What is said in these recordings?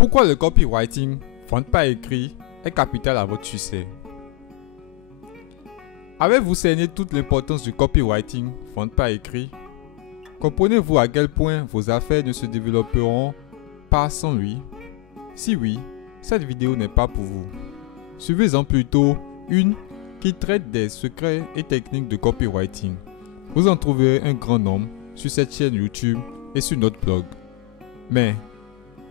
Pourquoi le copywriting, vente par écrit, est capital à votre succès? Avez-vous cerné toute l'importance du copywriting, vente par écrit? Comprenez-vous à quel point vos affaires ne se développeront pas sans lui? Si oui, cette vidéo n'est pas pour vous. Suivez-en plutôt une qui traite des secrets et techniques de copywriting. Vous en trouverez un grand nombre sur cette chaîne YouTube et sur notre blog. Mais,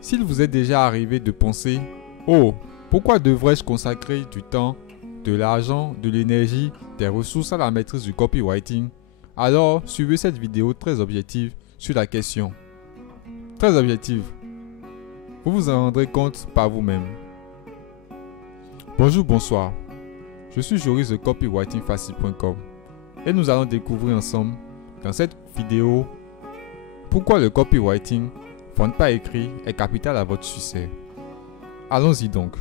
s'il vous est déjà arrivé de penser « Oh, pourquoi devrais-je consacrer du temps, de l'argent, de l'énergie, des ressources à la maîtrise du copywriting ?» Alors, suivez cette vidéo très objective sur la question. Très objective. Vous vous en rendrez compte par vous-même. Bonjour, bonsoir. Je suis Joris de copywritingfacile.com et nous allons découvrir ensemble dans cette vidéo pourquoi le copywriting, vente par écrit, est capital à votre succès. Allons-y donc.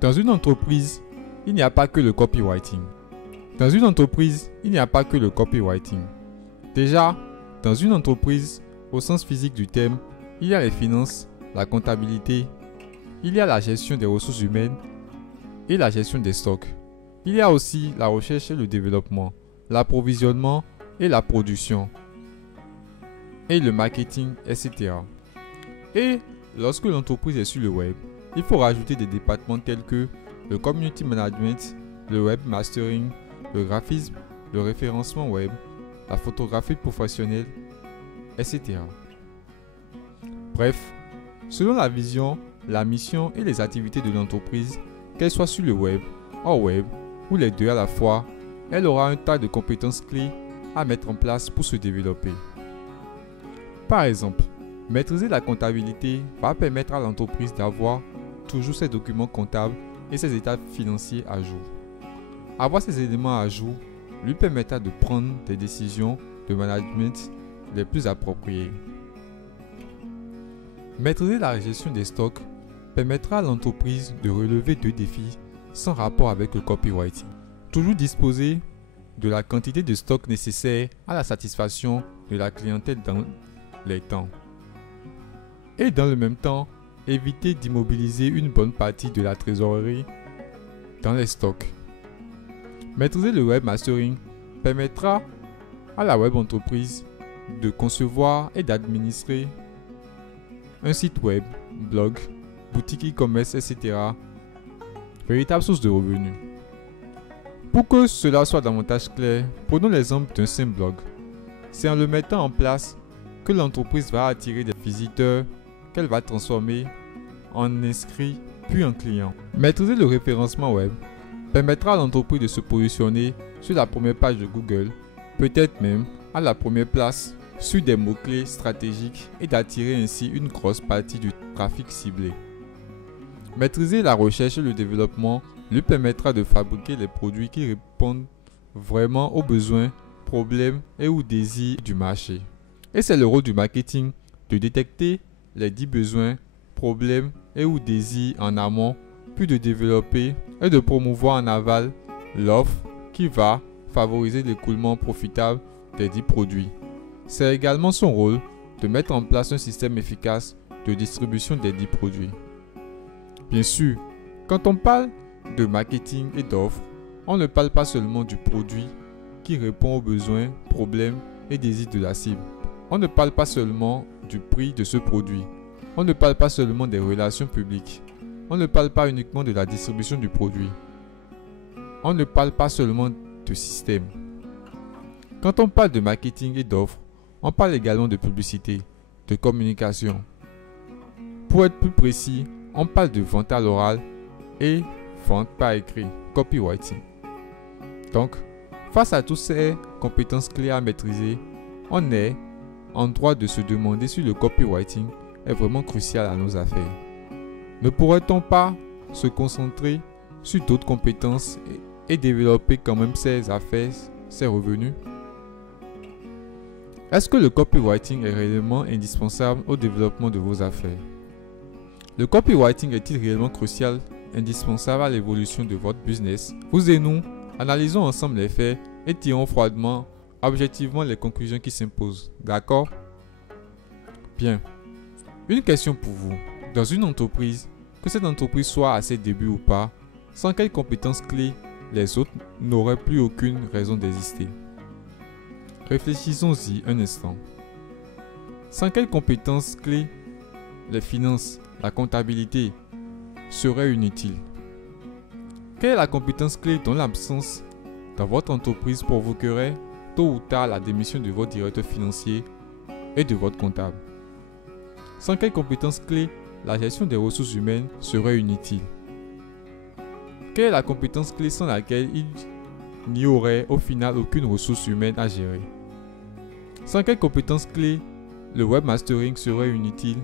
Dans une entreprise, il n'y a pas que le copywriting. Déjà, dans une entreprise, au sens physique du terme, il y a les finances, la comptabilité, il y a la gestion des ressources humaines et la gestion des stocks. Il y a aussi la recherche et le développement, l'approvisionnement et la production, et le marketing, etc. Et lorsque l'entreprise est sur le web, il faut rajouter des départements tels que le community management, le webmastering, le graphisme, le référencement web, la photographie professionnelle, etc. Bref, selon la vision, la mission et les activités de l'entreprise, qu'elle soit sur le web, hors web ou les deux à la fois, elle aura un tas de compétences clés à mettre en place pour se développer. Par exemple, maîtriser la comptabilité va permettre à l'entreprise d'avoir toujours ses documents comptables et ses états financiers à jour. Avoir ces éléments à jour lui permettra de prendre des décisions de management les plus appropriées. Maîtriser la gestion des stocks permettra à l'entreprise de relever deux défis sans rapport avec le copywriting. Toujours disposer de la quantité de stock nécessaire à la satisfaction de la clientèle dans les temps. Et dans le même temps, éviter d'immobiliser une bonne partie de la trésorerie dans les stocks. Maîtriser le webmastering permettra à la web entreprise de concevoir et d'administrer un site web, blog, boutique e-commerce, etc. Véritable source de revenus. Pour que cela soit davantage clair, prenons l'exemple d'un simple blog. C'est en le mettant en place que l'entreprise va attirer des visiteurs qu'elle va transformer en inscrits puis en clients. Maîtriser le référencement web permettra à l'entreprise de se positionner sur la première page de Google, peut-être même à la première place sur des mots-clés stratégiques et d'attirer ainsi une grosse partie du trafic ciblé. Maîtriser la recherche et le développement lui permettra de fabriquer les produits qui répondent vraiment aux besoins, problèmes et aux désirs du marché. Et c'est le rôle du marketing de détecter les dits besoins, problèmes et ou désirs en amont, puis de développer et de promouvoir en aval l'offre qui va favoriser l'écoulement profitable des dits produits. C'est également son rôle de mettre en place un système efficace de distribution des dits produits. Bien sûr, quand on parle de marketing et d'offres, on ne parle pas seulement du produit qui répond aux besoins, problèmes et désirs de la cible. On ne parle pas seulement du prix de ce produit. On ne parle pas seulement des relations publiques. On ne parle pas uniquement de la distribution du produit. On ne parle pas seulement de système. Quand on parle de marketing et d'offres, on parle également de publicité, de communication. Pour être plus précis, on parle de vente à l'oral et vente par écrit, copywriting. Donc, face à toutes ces compétences clés à maîtriser, on est en droit de se demander si le copywriting est vraiment crucial à nos affaires. Ne pourrait-on pas se concentrer sur d'autres compétences et développer quand même ses affaires, ses revenus? Est-ce que le copywriting est réellement indispensable au développement de vos affaires? Le copywriting est-il réellement crucial, indispensable à l'évolution de votre business? Vous et nous, analysons ensemble les faits et tirons froidement, objectivement les conclusions qui s'imposent. D'accord? Bien. Une question pour vous. Dans une entreprise, que cette entreprise soit à ses débuts ou pas, sans quelles compétences clés les autres n'auraient plus aucune raison d'exister? Réfléchissons-y un instant. Sans quelles compétences clés les finances, la comptabilité seraient inutiles? Quelle est la compétence clé dont l'absence dans votre entreprise provoquerait tôt ou tard la démission de votre directeur financier et de votre comptable? Sans quelle compétence clé la gestion des ressources humaines serait inutile? Quelle est la compétence clé sans laquelle il n'y aurait au final aucune ressource humaine à gérer? Sans quelle compétence clé le webmastering serait inutile?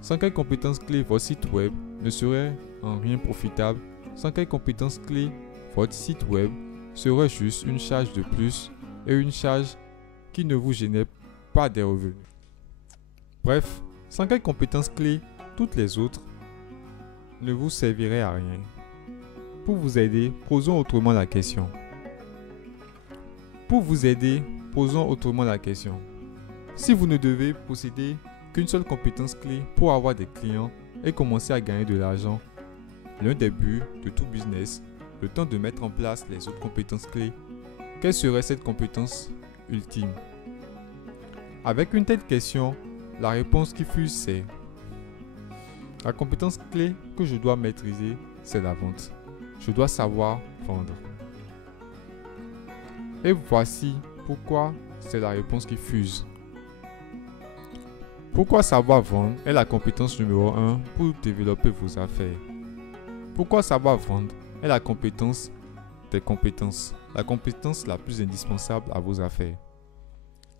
Sans quelle compétence clé votre site web ne serait en rien profitable? Sans quelle compétence clé votre site web serait juste une charge de plus et une charge qui ne vous génère pas des revenus? Bref, sans quelle compétence clé toutes les autres ne vous serviraient à rien. Pour vous aider, posons autrement la question. Si vous ne devez posséder qu'une seule compétence clé pour avoir des clients et commencer à gagner de l'argent, l'un des buts de tout business, le temps de mettre en place les autres compétences clés, quelle serait cette compétence ultime? Avec une telle question, la réponse qui fuse c'est: la compétence clé que je dois maîtriser, c'est la vente. Je dois savoir vendre. Et voici pourquoi c'est la réponse qui fuse. Pourquoi savoir vendre est la compétence numéro 1 pour développer vos affaires? Pourquoi savoir vendre est la compétence des compétences, la compétence la plus indispensable à vos affaires.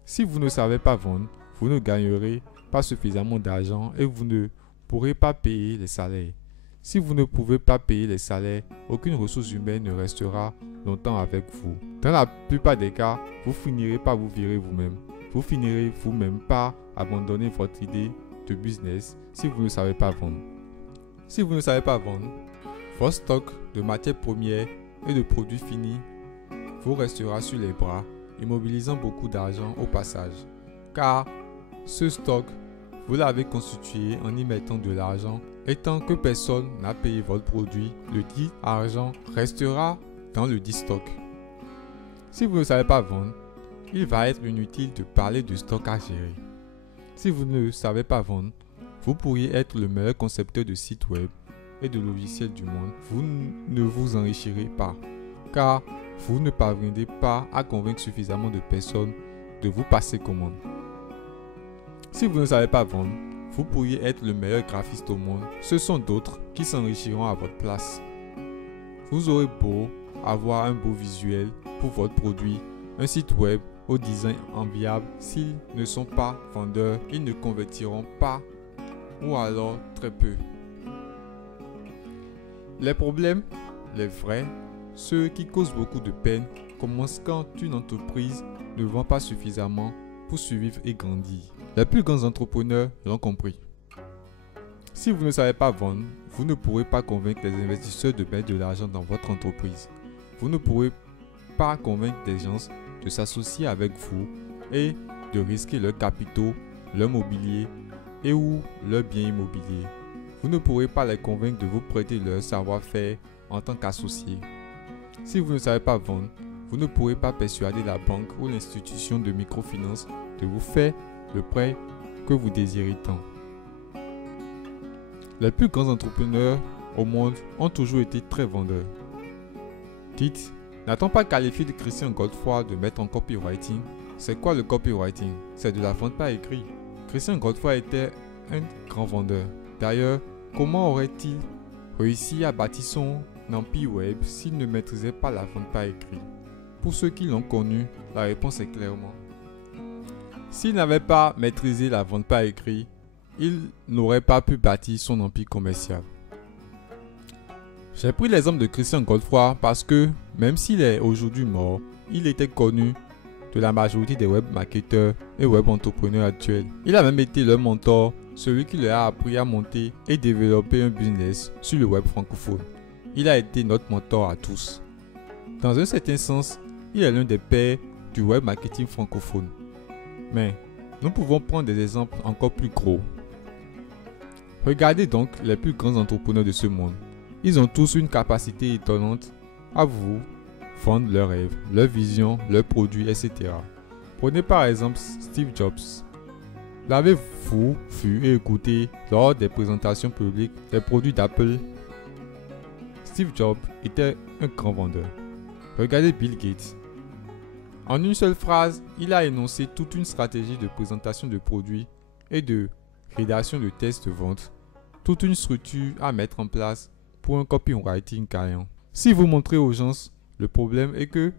Si vous ne savez pas vendre, vous ne gagnerez pas suffisamment d'argent et vous ne pourrez pas payer les salaires. Si vous ne pouvez pas payer les salaires, aucune ressource humaine ne restera longtemps avec vous. Dans la plupart des cas, vous finirez par vous virer vous-même. Vous finirez vous-même par abandonner votre idée de business si vous ne savez pas vendre. Si vous ne savez pas vendre, votre stock de matières premières et de produits finis vous restera sur les bras, immobilisant beaucoup d'argent au passage. Car ce stock, vous l'avez constitué en y mettant de l'argent. Et tant que personne n'a payé votre produit, le dit argent restera dans le dit stock. Si vous ne savez pas vendre, il va être inutile de parler de stock à gérer. Si vous ne savez pas vendre, vous pourriez être le meilleur concepteur de sites web et de logiciels du monde. Vous ne vous enrichirez pas, car vous ne parviendrez pas à convaincre suffisamment de personnes de vous passer commande. Si vous ne savez pas vendre, vous pourriez être le meilleur graphiste au monde. Ce sont d'autres qui s'enrichiront à votre place. Vous aurez beau avoir un beau visuel pour votre produit, un site web au design enviable. S'ils ne sont pas vendeurs, ils ne convertiront pas ou alors très peu. Les problèmes, les vrais, ceux qui causent beaucoup de peine, commencent quand une entreprise ne vend pas suffisamment pour survivre et grandir. Les plus grands entrepreneurs l'ont compris. Si vous ne savez pas vendre, vous ne pourrez pas convaincre les investisseurs de mettre de l'argent dans votre entreprise. Vous ne pourrez pas convaincre des gens de s'associer avec vous et de risquer leurs capitaux, leur mobilier et ou leurs biens immobiliers. Vous ne pourrez pas les convaincre de vous prêter leur savoir-faire en tant qu'associés. Si vous ne savez pas vendre, vous ne pourrez pas persuader la banque ou l'institution de microfinance de vous faire le prêt que vous désirez tant. Les plus grands entrepreneurs au monde ont toujours été très vendeurs. Dites, n'a-t-on pas qualifié de Christian Godefroy de maître en copywriting? C'est quoi le copywriting? C'est de la vente par écrit. Christian Godefroy était un grand vendeur. D'ailleurs, comment aurait-il réussi à bâtir son empire web s'il ne maîtrisait pas la vente par écrit? Pour ceux qui l'ont connu, la réponse est clairement: s'il n'avait pas maîtrisé la vente par écrit, il n'aurait pas pu bâtir son empire commercial. J'ai pris l'exemple de Christian Godefroy parce que, même s'il est aujourd'hui mort, il était connu de la majorité des web marketeurs et web entrepreneurs actuels. Il a même été leur mentor, celui qui leur a appris à monter et développer un business sur le web francophone. Il a été notre mentor à tous. Dans un certain sens, il est l'un des pères du web marketing francophone. Mais nous pouvons prendre des exemples encore plus gros. Regardez donc les plus grands entrepreneurs de ce monde. Ils ont tous une capacité étonnante à vous vendre leurs rêves, leurs visions, leurs produits, etc. Prenez par exemple Steve Jobs. L'avez-vous vu et écouté lors des présentations publiques des produits d'Apple? Steve Jobs était un grand vendeur. Regardez Bill Gates. En une seule phrase, il a énoncé toute une stratégie de présentation de produits et de rédaction de tests de vente, toute une structure à mettre en place pour un copywriting gagnant. Si vous montrez aux gens le problème et que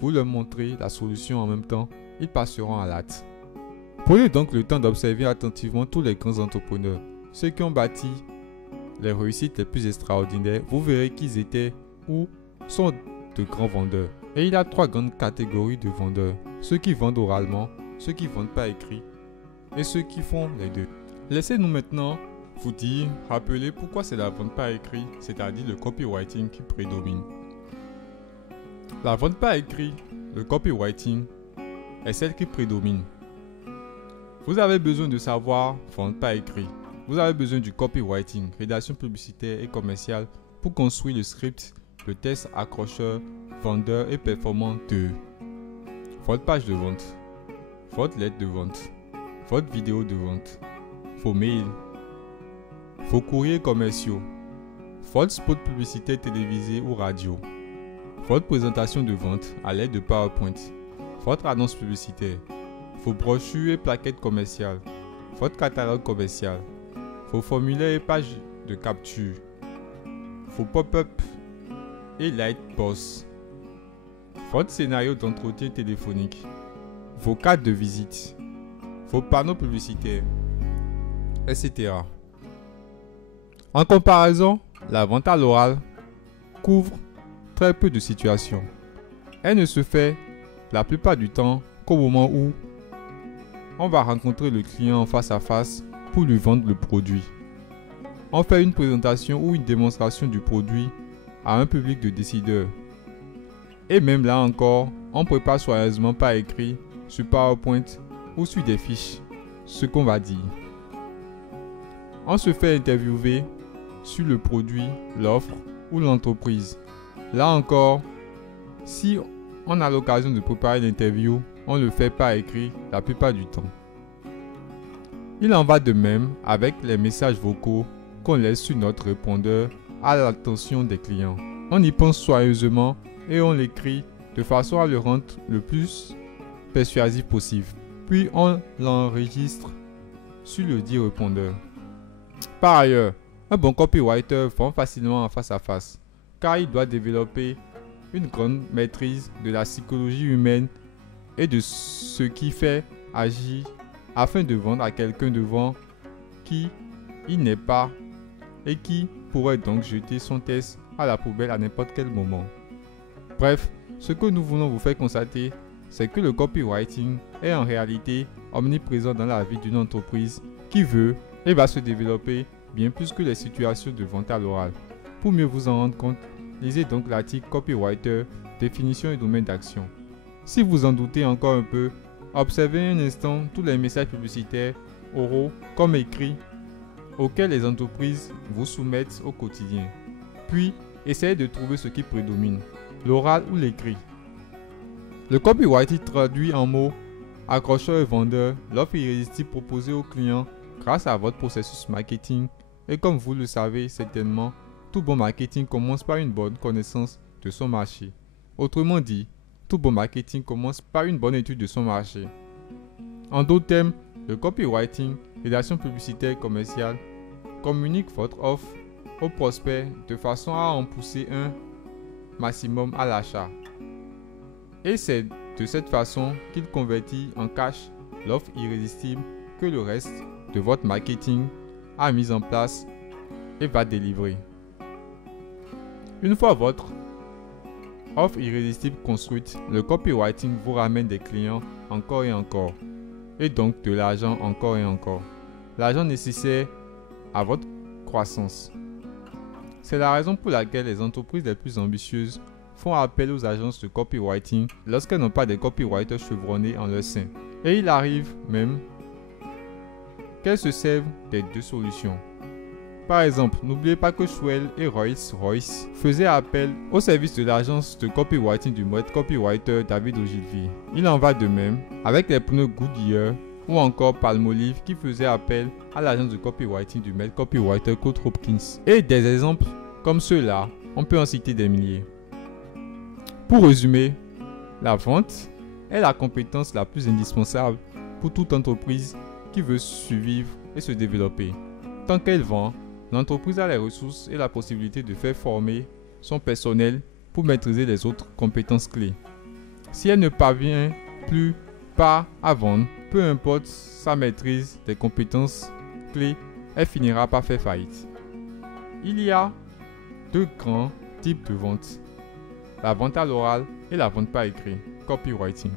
vous leur montrez la solution en même temps, ils passeront à l'acte. Prenez donc le temps d'observer attentivement tous les grands entrepreneurs, ceux qui ont bâti les réussites les plus extraordinaires. Vous verrez qu'ils étaient ou sont de grands vendeurs. Et il y a 3 grandes catégories de vendeurs. Ceux qui vendent oralement, ceux qui ne vendent pas écrit et ceux qui font les deux. Laissez-nous maintenant vous dire, rappelez pourquoi c'est la vente par écrit, c'est-à-dire le copywriting qui prédomine. La vente par écrit, le copywriting, est celle qui prédomine. Vous avez besoin de savoir vendre par écrit. Vous avez besoin du copywriting, rédaction publicitaire et commerciale pour construire le script, le test accrocheur, vendeur et performant de votre page de vente, votre lettre de vente, votre vidéo de vente, vos mails, vos courriers commerciaux, votre spot publicitaire télévisé ou radio, votre présentation de vente à l'aide de PowerPoint, votre annonce publicitaire, vos brochures et plaquettes commerciales, votre catalogue commercial, vos formulaires et pages de capture, vos pop-up et Lightbox, votre scénario d'entretien téléphonique, vos cartes de visite, vos panneaux publicitaires, etc. En comparaison, la vente à l'oral couvre très peu de situations. Elle ne se fait la plupart du temps qu'au moment où on va rencontrer le client en face à face pour lui vendre le produit. On fait une présentation ou une démonstration du produit à un public de décideurs. Et même là encore, on prépare soigneusement par écrit, sur PowerPoint ou sur des fiches, ce qu'on va dire. On se fait interviewer sur le produit, l'offre ou l'entreprise. Là encore, si on a l'occasion de préparer l'interview, on le fait par écrit la plupart du temps. Il en va de même avec les messages vocaux qu'on laisse sur notre répondeur à l'attention des clients. On y pense soigneusement et on l'écrit de façon à le rendre le plus persuasif possible. Puis on l'enregistre sur le dit répondeur. Par ailleurs, un bon copywriter vend facilement en face à face car il doit développer une grande maîtrise de la psychologie humaine et de ce qui fait agir afin de vendre à quelqu'un devant qui il n'est pas et qui pourrait donc jeter son test à la poubelle à n'importe quel moment. Bref, ce que nous voulons vous faire constater, c'est que le copywriting est en réalité omniprésent dans la vie d'une entreprise qui veut et va se développer bien plus que les situations de vente à l'oral. Pour mieux vous en rendre compte, lisez donc l'article Copywriter, définition et domaine d'action. Si vous en doutez encore un peu, observez un instant tous les messages publicitaires, oraux comme écrits, auxquels les entreprises vous soumettent au quotidien. Puis, essayez de trouver ce qui prédomine, l'oral ou l'écrit. Le copywriting traduit en mots accrocheur et vendeur l'offre irrésistible proposée au client grâce à votre processus marketing. Et comme vous le savez certainement, tout bon marketing commence par une bonne connaissance de son marché. Autrement dit, tout bon marketing commence par une bonne étude de son marché. En d'autres termes, le copywriting, rédaction publicitaire et commerciale, communique votre offre aux prospects de façon à en pousser un maximum à l'achat. Et c'est de cette façon qu'il convertit en cash l'offre irrésistible que le reste de votre marketing a mis en place et va délivrer. Une fois votre offre irrésistible construite, le copywriting vous ramène des clients encore et encore, et donc de l'argent encore et encore. L'argent nécessaire à votre croissance. C'est la raison pour laquelle les entreprises les plus ambitieuses font appel aux agences de copywriting lorsqu'elles n'ont pas des copywriters chevronnés en leur sein. Et il arrive même qu'elles se servent des deux solutions. Par exemple, n'oubliez pas que Schwell et Rolls-Royce faisaient appel au service de l'agence de copywriting du maître copywriter David Ogilvy. Il en va de même avec les pneus Goodyear ou encore Palmolive qui faisaient appel à l'agence de copywriting du maître copywriter Kurt Hopkins. Et des exemples comme ceux-là, on peut en citer des milliers. Pour résumer, la vente est la compétence la plus indispensable pour toute entreprise qui veut survivre et se développer. Tant qu'elle vend, l'entreprise a les ressources et la possibilité de faire former son personnel pour maîtriser les autres compétences clés. Si elle ne parvient plus pas à vendre, peu importe sa maîtrise des compétences clés, elle finira par faire faillite. Il y a deux grands types de vente, la vente à l'oral et la vente par écrit, copywriting.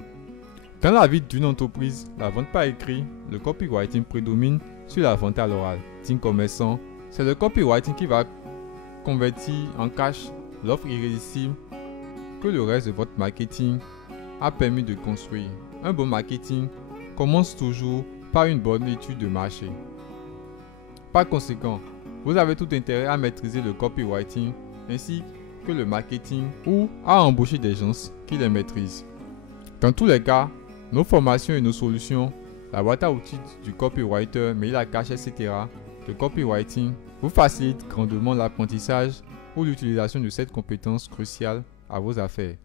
Dans la vie d'une entreprise, la vente par écrit, le copywriting prédomine sur la vente à l'oral. Team commerçant, c'est le copywriting qui va convertir en cash l'offre irrésistible que le reste de votre marketing a permis de construire. Un bon marketing commence toujours par une bonne étude de marché. Par conséquent, vous avez tout intérêt à maîtriser le copywriting ainsi que le marketing ou à embaucher des gens qui les maîtrisent. Dans tous les cas, nos formations et nos solutions, la boîte à outils du copywriter, mail à cash, etc., le copywriting vous facilite grandement l'apprentissage ou l'utilisation de cette compétence cruciale à vos affaires.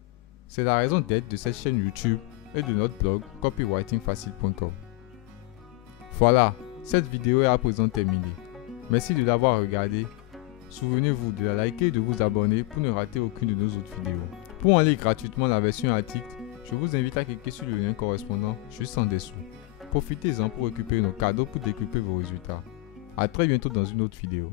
C'est la raison d'être de cette chaîne YouTube et de notre blog copywritingfacile.com. Voilà, cette vidéo est à présent terminée. Merci de l'avoir regardée. Souvenez-vous de la liker et de vous abonner pour ne rater aucune de nos autres vidéos. Pour en lire gratuitement la version article, je vous invite à cliquer sur le lien correspondant juste en dessous. Profitez-en pour récupérer nos cadeaux pour décupler vos résultats. A très bientôt dans une autre vidéo.